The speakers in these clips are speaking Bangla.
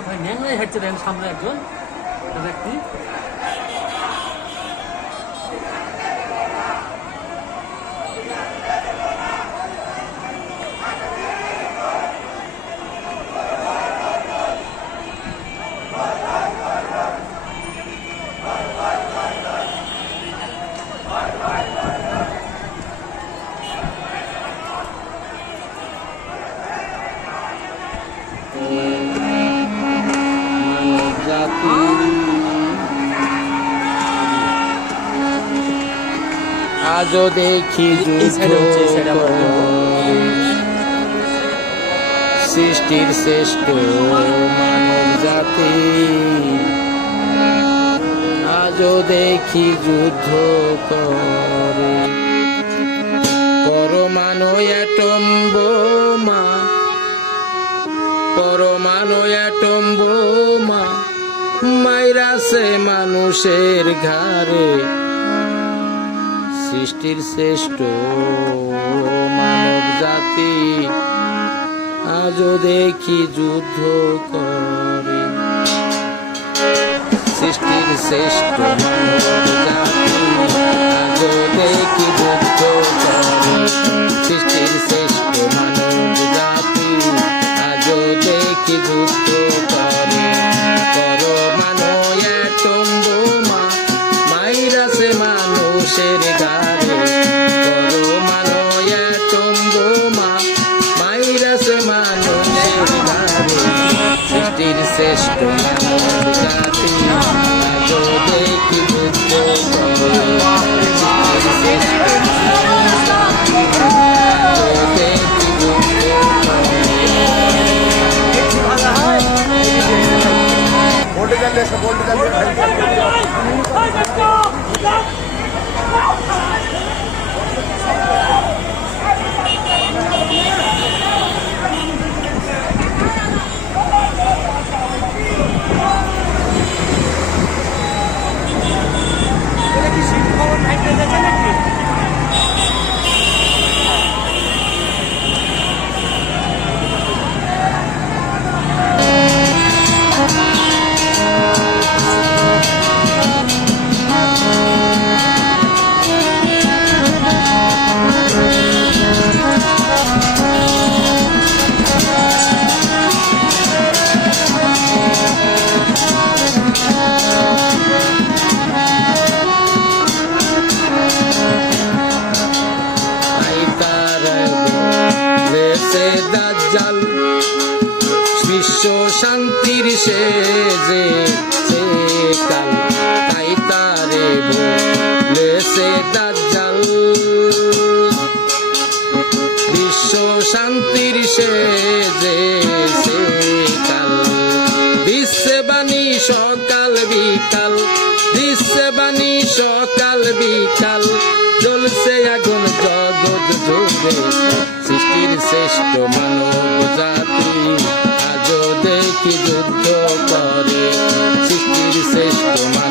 ভাই ন্যাংরাই হাঁটছে দেখেন সামনে একজন ব্যক্তি আজও দেখি সৃষ্টির শ্রেষ্ঠ মানব জাতি। আজও দেখি যুদ্ধ করে। পরমাণু অ্যাটম বোমা পরমাণু অ্যাটম বোমা মাইরাসে মানুষের ঘরে সৃষ্টির শ্রেষ্ঠ মানব জাতি আজও দেখি যুদ্ধ করে। সৃষ্টির শ্রেষ্ঠ মানব জাতি আজও দেখি যুদ্ধ করে। সৃষ্টির Let's go! desde tomar.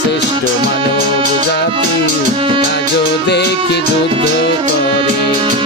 শ্রেষ্ঠ মানব জাতি আজও দেখি দুঃখ করে।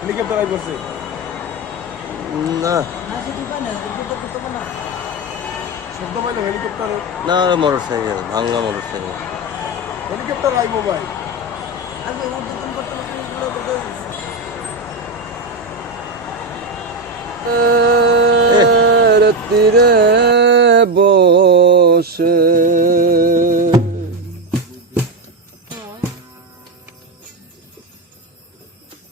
হেলিকপ্টার আইবছে না। শব্দ পাইলো হেলিকপ্টার? না মোটর সাইকেল ভাঙ্গা মোটর সাইকেল হেলিকপ্টার আইব ভাই তীরে বসে।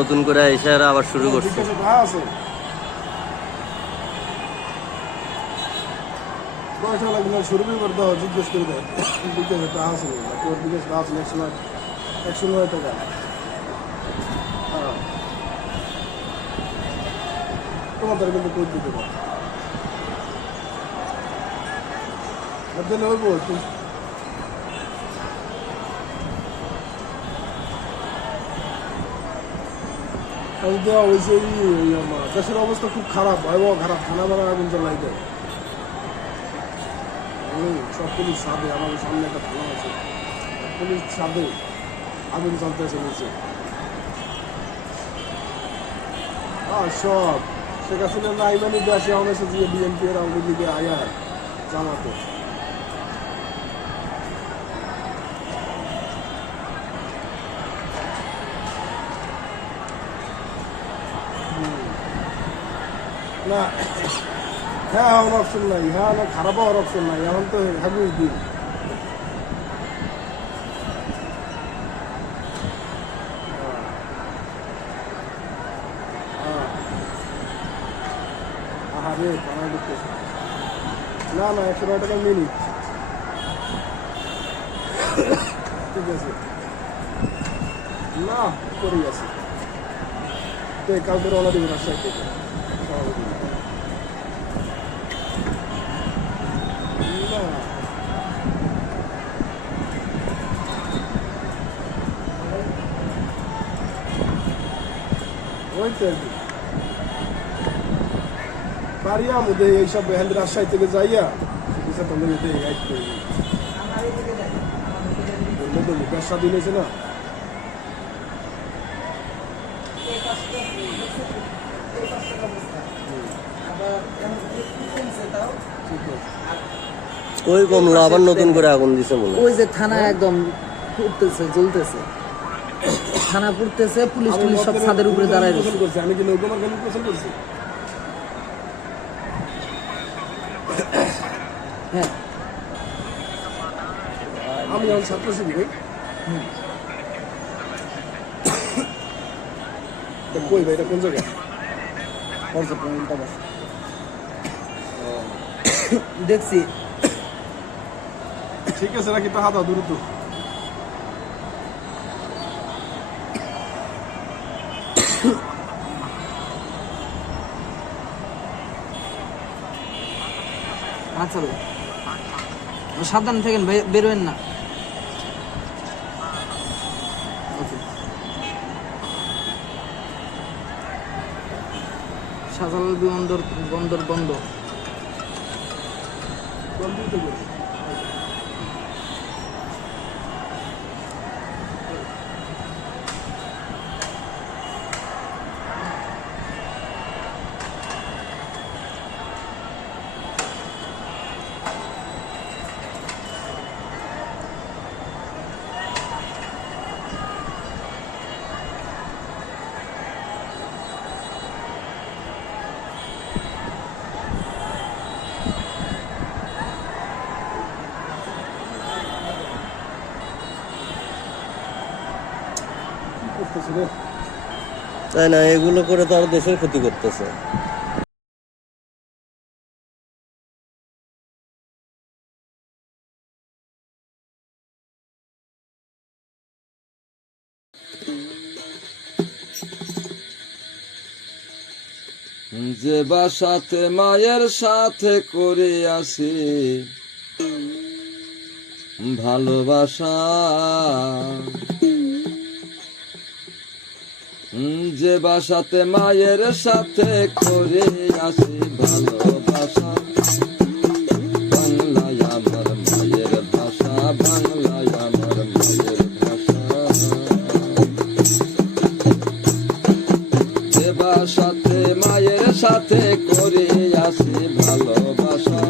নতুন করে এসে আবার শুরু করছে। জিজ্ঞাসা করা আছে কয়টা লাগবে না শুরু করে দাও জিজ্ঞেস একশো নয় টাকা কিন্তু দিতে দেওয়া হয়েছে এই দেশের অবস্থা খুব খারাপ, ভয়াবহ খারাপ, থানা আগুন জ্বালাই দেয় সব পুলিশ সাদে আমাদের সামনে একটা থানা আছে। পুলিশ সাদে আগুন চলতেছে নিচে। আর সব, শেখ হাসিনা না ইমানি দেশে অনেক যে বিএনপি এর আওয়ামী লীগে আয়া জামাতে না হ্যাঁ আমার অপশন নাই। হ্যাঁ না খারাপ হওয়ার অপশন নাই। এখন তো হ্যাগুই দিন ঢুকতেছে না না, একশো নয় টাকা মিনিট ঠিক আছে। না, করেই আছে। তো, কালকে রওনা দেবেন রাজশাহী থেকে। আর পারিয়া মধ্যে এইসব হেন্দ্র রাজশাহী থেকে যাইয়া কিছু তোমরা যেতে গাইড করে দিই। বললে তো মুখের স্বাধীন হয়েছে না। ওই কমলো? আবার নতুন করে আগুন দিছে মনে ওই যে থানা একদম পুড়তেছে জ্বলতেছে। থানা পুড়তেছে পুলিশ টুলিশ সব ছাদের উপরে দাঁড়ায় রয়েছে। আমি কি করছি। হ্যাঁ। এখন ছাত্র শিবির। কই ভাই এটা কোন জায়গায়? দেখছি। ঠিক আছে নাকি তো হাতা দ্রুত আচ্ছা ভাই সাবধানে থাকেন ভাই বেরোবেন না। শাহজালাল বিমানবন্দর বন্দর বন্ধ কম্পিউটার করে করতেছে রে তাই না, এগুলো করে তো আরও দেশের ক্ষতি করতেছে। যে বাসাতে মায়ের সাথে করে আসি, ভালোবাসা যে বাসাতে, মায়ের সাথে করে আসি ভালোবাসা। মায়ের ভাষা মায়ের সাথে করে আসি ভালোবাসা।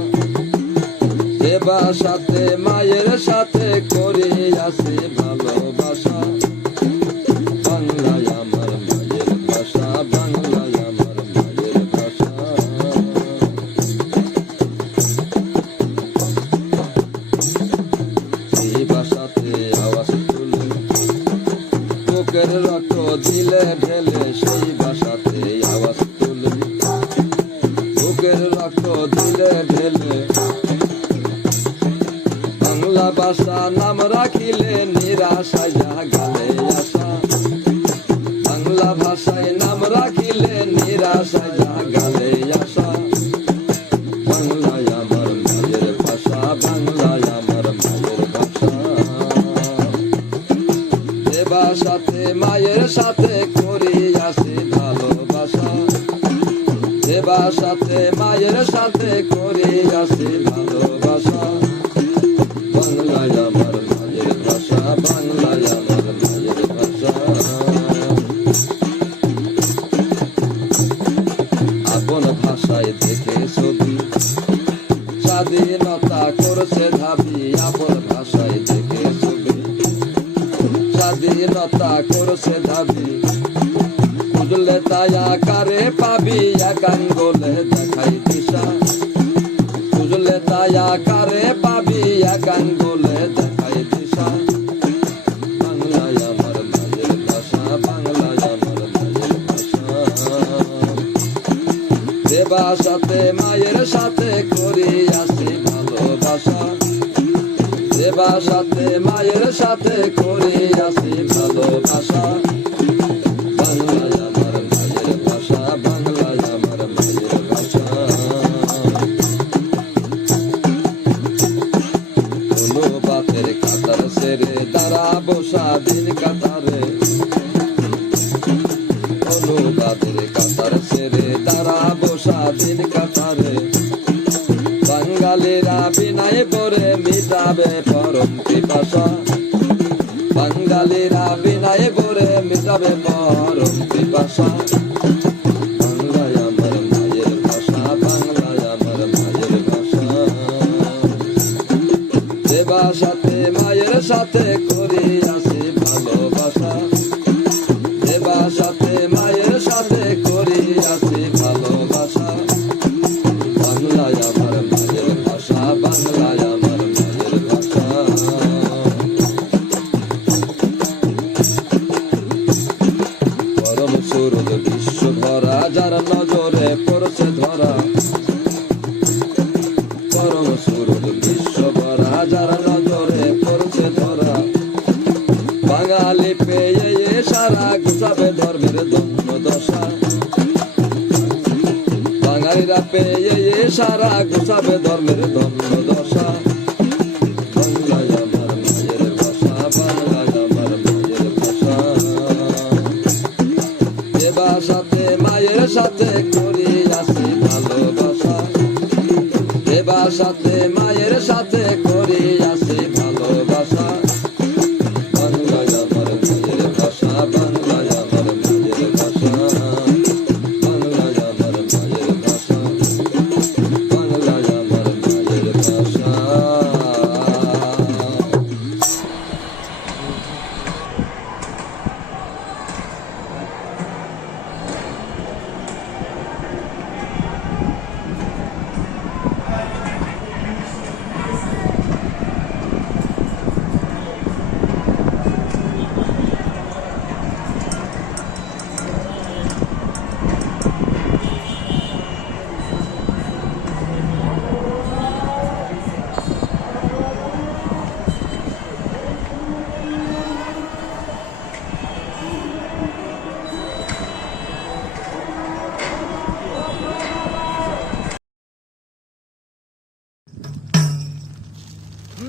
যে মায়ের সাথে মায়ের সাথে করে আসি ভালোবাসা। বুঝলে করে পাবি বলে আঙ্গুলে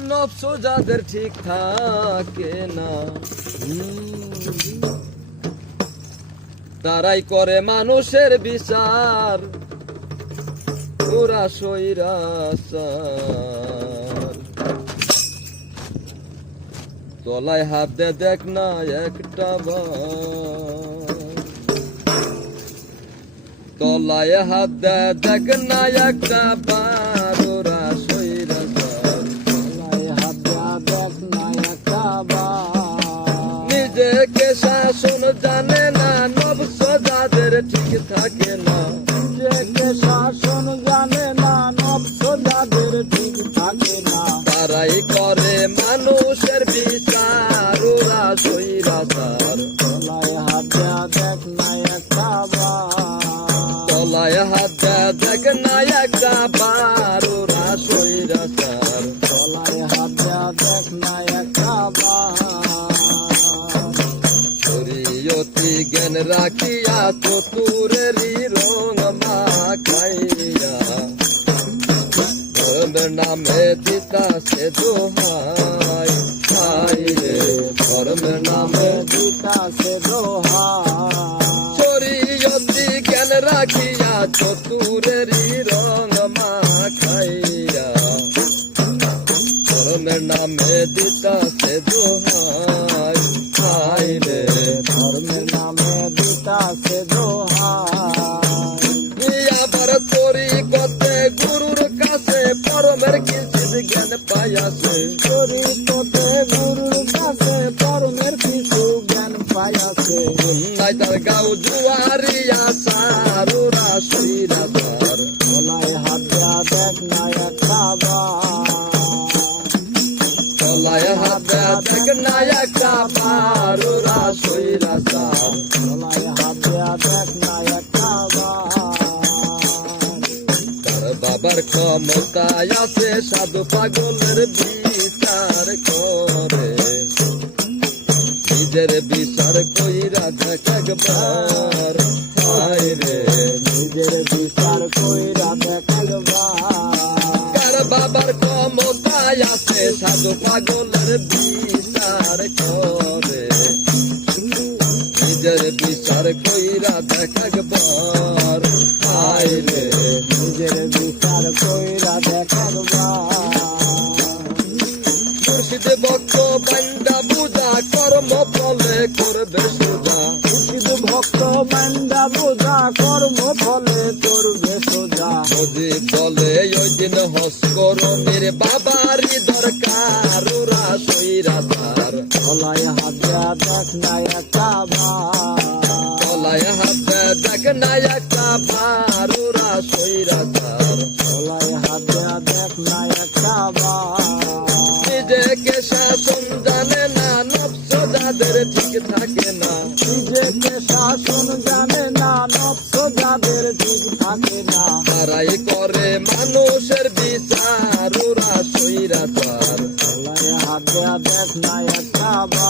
নফস যাদের ঠিক থাকে না তারাই করে মানুষের বিচার ওরা সৈরাচার তলায় হাত দে দেখ না একটা তলায় হাত দে দেখ না একটা বার শাসন জানে না নবস যাদের ঠিক থাকে না। শাসন জানে না নবস যাদের ঠিক থাকে না। তারাই করে মানুষের বিচার, ওরা সৈরাচার তলায় হাত দেয়া দেখ না একটা বার। তলায় হাত দেখ না একটা বার। রাখিয়া চতুরেরই রং মাখাইয়া। ধর্মের নামে দিতা সে দোহাই, হাই রে। ধর্মের নামে গীতা সে দোহাই। শরীয়তি জ্ঞান রাখিয়া চতুরেরই রং মাখাইয়া? ধর্মের নামে দিতা সে দোহাই। তার গাও জুয়ারিয়া সারুরা সইরা তার গলায় হাত দেয়া দেখ না একটা বার তলায় হাত দেখ না একটা পারুরা সইরা তার গলায় হাত দেখ না একটা বাবার ক্ষমতায় আছে সাধু পাগলের বিচার একবার হায় রে, নিজের বিচার কইরা দেখ একবার কার আছে সাধু পাগলের বিচার করে। নিজের বিচার কইরা দেখ একবার হায় রে, নিজের বিচার কইরা মান্ডা বোঝা কর্ম ফলে তোর সোজা। যদি বলে ওই দিন হস করণের বাবারই দরকার ওরা সই তার গলায় হাতে দেখ না একটা তলায় হাতে দেখ না একটা বার যাদের ঠিক থাকে না। নিজেকে শাসন জানে না নফস যাদের ঠিক থাকে না। তারাই করে মানুষের বিচার ওরা সৈরাচার গলায় হাতে দেখ না একটা বা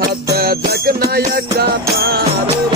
হাত দেখ না একটা বার